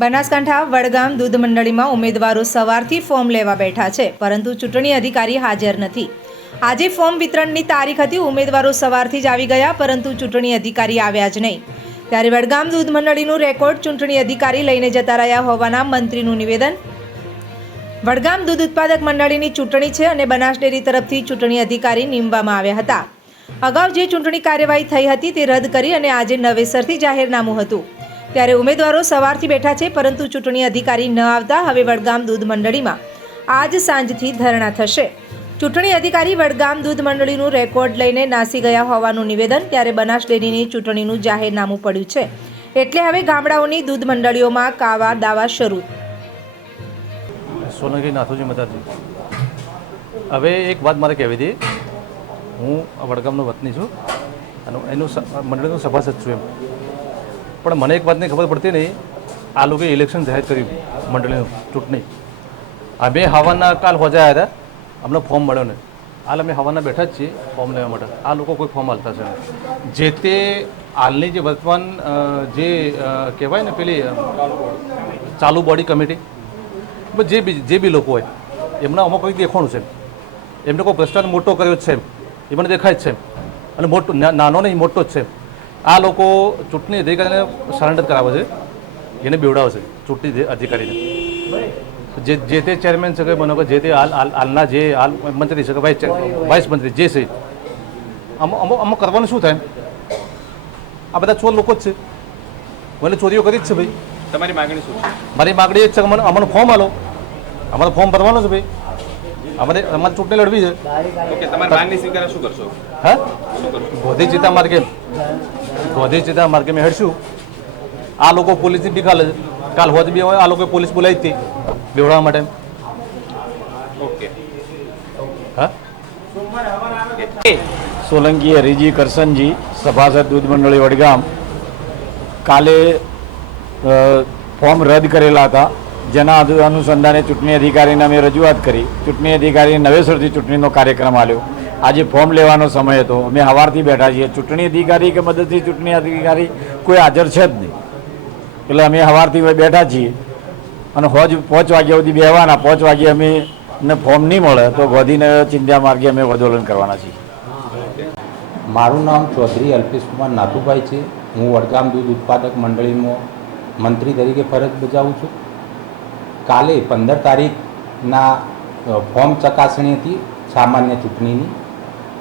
બનાસકાંઠા, વડગામ દૂધ મંડળીમાં ઉમેદવારો સવારથી ફોર્મ લેવા બેઠા છે, પરંતુ ચૂંટણી અધિકારી હાજર નથી. આજે ફોર્મ વિતરણની તારીખ હતી, ઉમેદવારો સવારથી જ આવી ગયા, પરંતુ ચૂંટણી અધિકારી આવ્યા જ નહીં. ત્યારે વડગામ દૂધ મંડળીનું રેકોર્ડ ચૂંટણી અધિકારી લઈને જતા રહ્યા હોવાના મંત્રીનું નિવેદન. વડગામ દૂધ ઉત્પાદક મંડળીની ચૂંટણી છે અને બનાસ ડેરી તરફથી ચૂંટણી અધિકારી નીમવામાં આવ્યા હતા. અગાઉ જે ચૂંટણી કાર્યવાહી થઈ હતી તે રદ કરી અને આજે નવેસરથી જાહેરનામું હતું. ત્યારે ઉમેદવારો સવારથી બેઠા છે, પરંતુ ચૂંટણી અધિકારી ન આવતા. હવે વડગામ દૂધ મંડળીમાં આજ સાંજથી ધરણા થશે. ચૂંટણી અધિકારી વડગામ દૂધ મંડળીનું રેકોર્ડ લઈને નાસી ગયા હોવાનું નિવેદન, ત્યારે બનાસ ડેરીની ચૂંટણીનું જાહેરનામું પડ્યું છે. એટલે હવે ગામડાઓની દૂધ મંડળીઓમાં કાવા દાવા શરૂ. સોલંકી નાથુજી મદારજી હવે એક વાત મારે કહેવી હતી. હું વડગામનો વતની છું અને એનું મંડળીનો સભાસદ છું એમ. પણ મને એક વાતની ખબર પડતી નહીં. આ લોકોએ ઇલેક્શન જાહેર કર્યું મંડળીનું ચૂંટણી. અમે હવાના કાલ હોજા આવ્યા હતા. અમને ફોર્મ મળ્યો ને હાલ અમે હવાના બેઠા જ છીએ ફોર્મ લેવા માટે. આ લોકો કોઈ ફોર્મ હાલતા છે જે તે હાલની જે વર્તમાન જે કહેવાય ને પેલી ચાલુ બોડી કમિટી જે બી જે બી લોકો હોય, એમના અમુક કંઈક દેખાણું છે. એમને કોઈ ભ્રષ્ટાચાર મોટો કર્યો છે. એ મને દેખાય જ છે અને મોટો નાનો નહીં, મોટો જ છે આ લોકો ચૂંટણી અધિકારીને સરેન્ડર કરાવે છે. એને બેવડાવે છે ચૂંટણી અધિકારીને. જે જે તે ચેરમેન છે કે બનો કે જે તે હાલ હાલ- હાલના જે હાલ મંત્રી છે કે વાઇસ વાઇસ મંત્રી જે છે. અમુક અમુક અમુક કરવાનું શું થાય? આ બધા ચોર લોકો જ છે. મને ચોરીઓ કરી જ છે ભાઈ. તમારી માગણી શું છે? મારી માગણી એ જ છે કે મને અમને ફોર્મ આલો. અમારે ફોર્મ ભરવાનું છે ભાઈ. અમારે અમારે ચૂંટણી લડવી છે. તમારી માગણી સ્વીકાર શું કરશો? હા? શું કરશો? ગોધી ચિતા છે ત્યાં માર્ગે મેં હેડશું. આ લોકો પોલીસની બી કાલે કાલ હોજ બી હોય આ લોકો પોલીસ બોલાવી હતી. બેવડાવવા માટે. ઓકે. હા? સોલંકી હરિજી કરસનજી સભાસદ દૂધ મંડળી વડગામ કાલે ફોર્મ રદ કરેલા હતા. જેના અનુ- અનુસંધાને ચૂંટણી અધિકારીને અમે રજૂઆત કરી. ચૂંટણી અધિકારીએ નવેસરથી ચૂંટણીનો કાર્યક્રમ આલ્યો આજે ફોર્મ લેવાનો સમય હતો. અમે સવારથી બેઠા છીએ. ચૂંટણી અધિકારી કે મદદથી ચૂંટણી અધિકારી કોઈ હાજર છે જ નહીં. એટલે અમે સવારથી બેઠા છીએ. અને હોજ પાંચ વાગ્યા સુધી બેહવાના. પાંચ વાગ્યે અમે ને ફોર્મ નહીં મળે તો ગોધીને ચિંધ્યા માર્ગે અમે વધોલન કરવાના છીએ. મારું નામ ચૌધરી અલ્પેશકુમાર નાથુભાઈ છે. હું વડગામ દૂધ ઉત્પાદક મંડળીમાં મંત્રી તરીકે ફરજ બજાવું છું. કાલે પંદર તારીખના ફોર્મ ચકાસણી હતી સામાન્ય ચૂંટણીની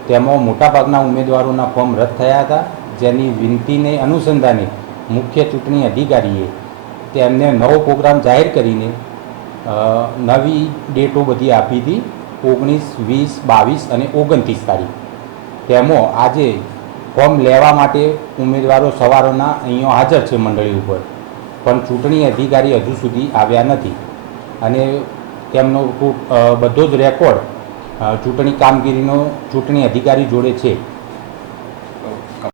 તેમાં મોટાભાગના ઉમેદવારોના ફોર્મ રદ થયા હતા, જેની વિનંતીને અનુસંધાને મુખ્ય ચૂંટણી અધિકારીએ તેમને નવો પ્રોગ્રામ જાહેર કરીને નવી ડેટો બધી આપી હતી, ઓગણીસ, વીસ, બાવીસ અને ઓગણત્રીસ તારીખ. તેમાં આજે ફોર્મ લેવા માટે ઉમેદવારો સવારોના અહીંયા હાજર છે મંડળી ઉપર, પણ ચૂંટણી અધિકારી હજુ સુધી આવ્યા નથી. અને તેમનો બધો જ રેકોર્ડ ચૂંટણી કામગીરીનો ચૂંટણી અધિકારી જોડે છે.